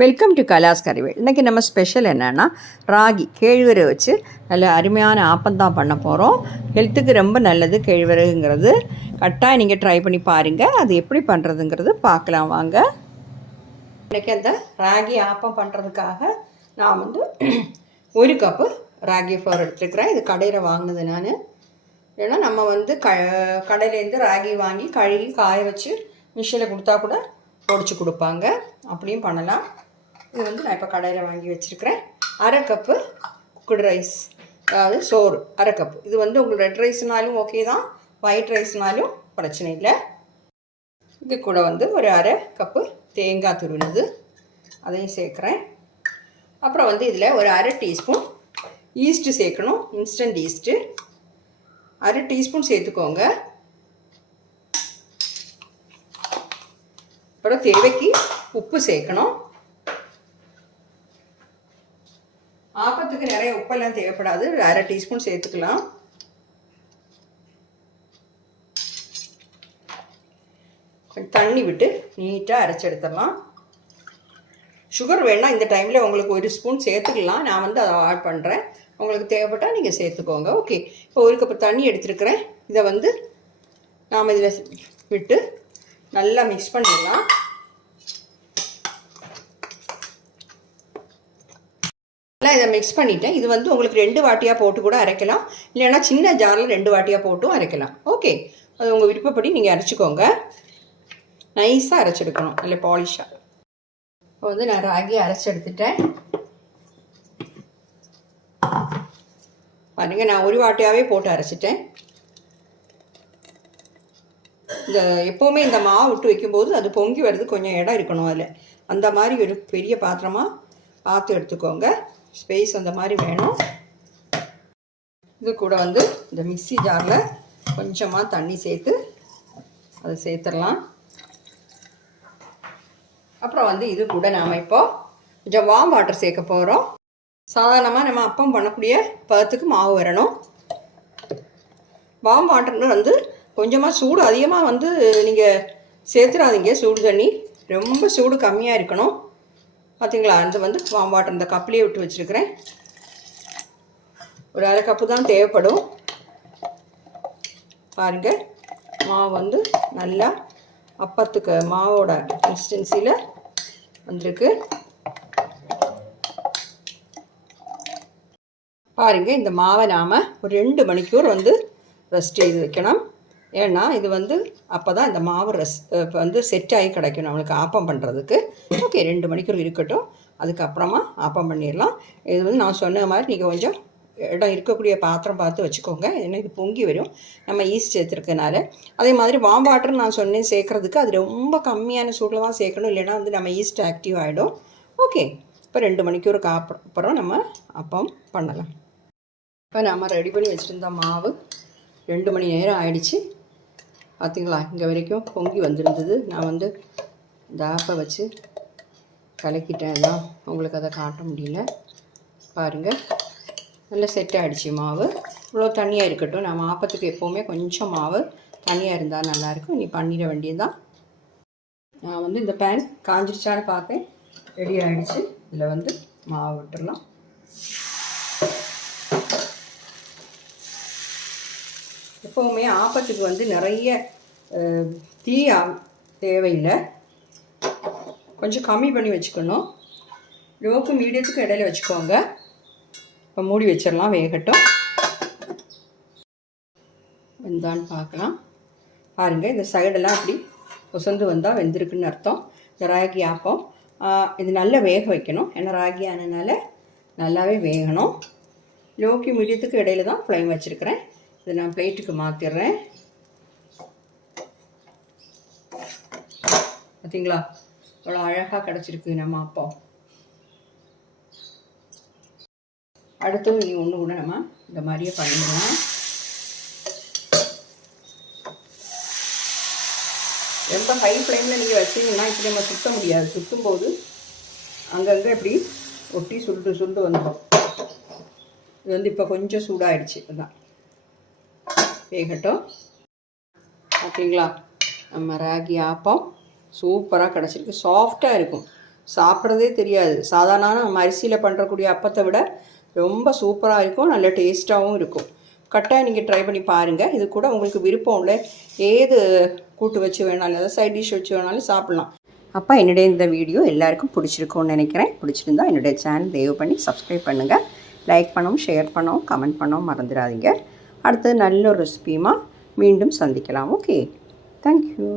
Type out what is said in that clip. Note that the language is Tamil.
வெல்கம் டு கலாஸ் கறிவேல் இன்றைக்கி நம்ம ஸ்பெஷல் என்னென்னா ராகி கேழ்வரை வச்சு நல்ல அருமையான ஆப்பந்தான் பண்ண போகிறோம் ஹெல்த்துக்கு ரொம்ப நல்லது கேழ்வரகுங்கிறது. கரெக்டாக நீங்கள் ட்ரை பண்ணி பாருங்கள் அது எப்படி பண்ணுறதுங்கிறது பார்க்கலாம் வாங்க. இன்றைக்கி அந்த ராகி ஆப்பம் பண்ணுறதுக்காக நான் வந்து ஒரு கப்பு ராகி ஃப்ளவர் எடுத்துருக்குறேன் இது கடையில் வாங்கினது நான். ஏன்னா நம்ம வந்து க கடையிலேருந்து ராகி வாங்கி கழுகி காய வச்சு மிஷினில் கொடுத்தா கூட பொடிச்சு கொடுப்பாங்க. அப்படியும் பண்ணலாம். இது வந்து நான் இப்போ கடையில் வாங்கி வச்சுருக்கிறேன். அரை கப்பு குக்குடு ரைஸ் அதாவது சோறு. அரை கப்பு இது வந்து உங்களுக்கு ரெட் ரைஸ்னாலும் ஓகே தான். ஒயிட் ரைஸ்னாலும் பிரச்சனை இல்லை. இது கூட வந்து ஒரு அரை கப்பு தேங்காய் துருவினது. அதையும் சேர்க்குறேன். அப்புறம் வந்து இதில் ஒரு அரை டீஸ்பூன் ஈஸ்ட்டு சேர்க்கணும். இன்ஸ்டன்ட் ஈஸ்ட்டு அரை டீஸ்பூன் சேர்த்துக்கோங்க. அப்புறம் தேவைக்கு உப்பு சேர்க்கணும் ஆப்பத்துக்கு நிறைய உப்பெல்லாம் தேவைப்படாது அரை டீஸ்பூன் சேர்த்துக்கலாம் தண்ணி விட்டு நீட்டாக அரைச்சி எடுத்துடலாம் சுகர் வேணால் இந்த டைமில் உங்களுக்கு ஒரு ஸ்பூன் சேர்த்துக்கலாம் நான் வந்து அதை ஆட் பண்ணுறேன் உங்களுக்கு தேவைப்பட்டால் நீங்கள் சேர்த்துக்கோங்க ஓகே இப்போ ஒரு கப்பு தண்ணி எடுத்துருக்கிறேன் இதை வந்து நாம் இதில் விட்டு நல்லா மிக்ஸ் பண்ணிடலாம். நல்லா இதை மிக்ஸ் பண்ணிவிட்டேன் இது வந்து உங்களுக்கு ரெண்டு வாட்டியாக போட்டு கூட அரைக்கலாம். இல்லைன்னா சின்ன ஜாரில் ரெண்டு வாட்டியாக போட்டும் அரைக்கலாம். ஓகே அது உங்கள் விருப்பப்படி நீங்கள் அரைச்சிக்கோங்க. நைஸாக அரைச்செடுக்கணும். இல்லை பாலிஷாக இப்போ வந்து நான் ராகி அரைச்செடுத்துட்டேன் பாருங்கள் நான் ஒரு வாட்டியாகவே போட்டு அரைச்சிட்டேன். இந்த எப்போவுமே இந்த மாவு விட்டு வைக்கும்போது அது பொங்கி வர்றது கொஞ்சம் இடம் இருக்கணும் அதில். அந்த மாதிரி ஒரு பெரிய பாத்திரமாக பார்த்து எடுத்துக்கோங்க. ஸ்பேஸ் அந்த மாதிரி வேணும். இது கூட வந்து இந்த மிக்ஸி ஜாரில் கொஞ்சமாக தண்ணி சேர்த்து அதை சேர்த்துடலாம். அப்புறம் வந்து இது கூட நாம் இப்போ கொஞ்சம் வாம் வாட்டர் சேர்க்க போகிறோம் சாதாரணமாக நம்ம அப்பம் பண்ணக்கூடிய பதத்துக்கு மாவு வரணும். வாம் வாட்டர்னு வந்து கொஞ்சமாக சூடு அதிகமாக வந்து நீங்கள் சேர்த்துடாதீங்க சூடு தண்ணி. ரொம்ப சூடு கம்மியாக இருக்கணும். பார்த்தீங்களா அந்த வந்து வாம் வாட்டர் இந்த கப்லேயே விட்டு வச்சுருக்கிறேன். ஒரு அரை கப்பு தான் தேவைப்படும். பாருங்கள் மாவு வந்து நல்லா அப்பத்துக்கு மாவோட கன்சிஸ்டன்சியில் வந்திருக்கு. பாருங்கள் இந்த மாவை நாம் ஒரு ரெண்டு மணிக்கூர் வந்து ரெஸ்ட் செய்து வைக்கணும். ஏன்னா இது வந்து அப்போ தான் இந்த மாவு ரெஸ் இப்போ வந்து செட் ஆகி கிடைக்கும் நம்மளுக்கு ஆப்பம் பண்ணுறதுக்கு ஓகே ரெண்டு மணிக்கூர் இருக்கட்டும். அதுக்கப்புறமா ஆப்பம் பண்ணிடலாம். இது வந்து நான் சொன்ன மாதிரி நீங்கள் கொஞ்சம் இடம் இருக்கக்கூடிய பாத்திரம் பார்த்து வச்சுக்கோங்க. ஏன்னா இது பொங்கி வரும். நம்ம ஈஸ்ட் சேர்த்துருக்கனால. அதே மாதிரி வாம் வாட்டர் நான் சொன்னேன் சேர்க்குறதுக்கு அது ரொம்ப கம்மியான சூட்டில் தான் சேர்க்கணும். இல்லைன்னா வந்து நம்ம ஈஸ்ட் ஆக்டிவ் ஆகிடும் ஓகே இப்போ ரெண்டு மணிக்கூருக்கு அப்புறம் நம்ம அப்பம் பண்ணலாம். இப்போ நம்ம ரெடி பண்ணி வச்சுருந்த மாவு ரெண்டு மணி நேரம் ஆயிடுச்சு. பார்த்திங்களா இங்கே வரைக்கும் பொங்கி வந்திருந்தது. நான் வந்து தாப்பை வச்சு கலக்கிட்டேன். தான் உங்களுக்கு அதை காட்ட முடியல. பாருங்கள் நல்லா செட் ஆகிடுச்சு மாவு. இவ்வளோ தண்ணியாக இருக்கட்டும். நான் மாப்பத்துக்கு எப்போவுமே கொஞ்சம் மாவு தண்ணியாக இருந்தால் நல்லாயிருக்கும் நீ பண்ணிட வேண்டியதுதான். நான் வந்து இந்த பேன் காஞ்சிருச்சான்னு பார்த்தேன். ரெடி ஆகிடுச்சு இதில் வந்து மாவு விட்டுடலாம் எப்போவுமே ஆப்பத்துக்கு வந்து நிறைய தீ தேவையில்லை. கொஞ்சம் கம்மி பண்ணி வச்சுக்கணும். லோக்கு மீடியத்துக்கு இடையில வச்சுக்கோங்க. இப்போ மூடி வச்சிடலாம் வேகட்டும். வெந்தான்னு பார்க்கலாம். பாருங்கள் இந்த சைடெல்லாம் அப்படி உசந்து வந்தால் வெந்திருக்குன்னு அர்த்தம். இந்த ராகி ஆப்பம். இது நல்லா வேக வைக்கணும். ஏன்னா ராகி ஆனதுனால நல்லாவே வேகணும். லோக்கி மீடியத்துக்கு இடையில தான் ஃப்ளைம் வச்சுருக்கிறேன். இதை நான் பிளேட்டுக்கு மாற்றிடுறேன் பார்த்தீங்களா? அவ்வளோ அழகாக கிடச்சிருக்கு நம்ம அப்போ அடுத்தும் இனி ஒன்று கூட நம்ம இந்த மாதிரியே பண்ணிடலாம். ரொம்ப ஹை ஃப்ளேமில் நீங்கள் வச்சிங்கன்னா இப்படி நம்ம சுத்த முடியாது. சுற்றும் போது அங்கங்கே இப்படி ஒட்டி சுருட்டு சுருட்டு வந்துடும். இது வந்து இப்போ கொஞ்சம் சூடாயிடுச்சு. அதுதான் வேகட்டும் ஓகேங்களா நம்ம ராகி ஆப்பம் சூப்பராக கிடச்சிருக்கு. சாஃப்டாக இருக்கும். சாப்பிட்றதே தெரியாது. சாதாரண நம்ம அரிசியில் பண்ணுறக்கூடிய அப்பத்தை விட ரொம்ப சூப்பராக இருக்கும். நல்ல டேஸ்ட்டாகவும் இருக்கும். கட்டாயம் நீங்கள் ட்ரை பண்ணி பாருங்கள் இது கூட உங்களுக்கு விருப்பம் இல்லை ஏது கூட்டு வச்சு வேணாலும் அதாவது சைட் டிஷ் வச்சு வேணாலும் சாப்பிட்லாம். அப்போ என்னுடைய இந்த வீடியோ எல்லாருக்கும் பிடிச்சிருக்கும்னு நினைக்கிறேன். பிடிச்சிருந்தா என்னுடைய சேனல் தயவு பண்ணி சப்ஸ்கிரைப் பண்ணுங்கள் லைக் பண்ணவும் ஷேர் பண்ணவும் கமெண்ட் பண்ணவும் மறந்துடாதீங்க. அடுத்தது நல்ல ஒரு ரெசிபியுமா மீண்டும் சந்திக்கலாம். Okay thank you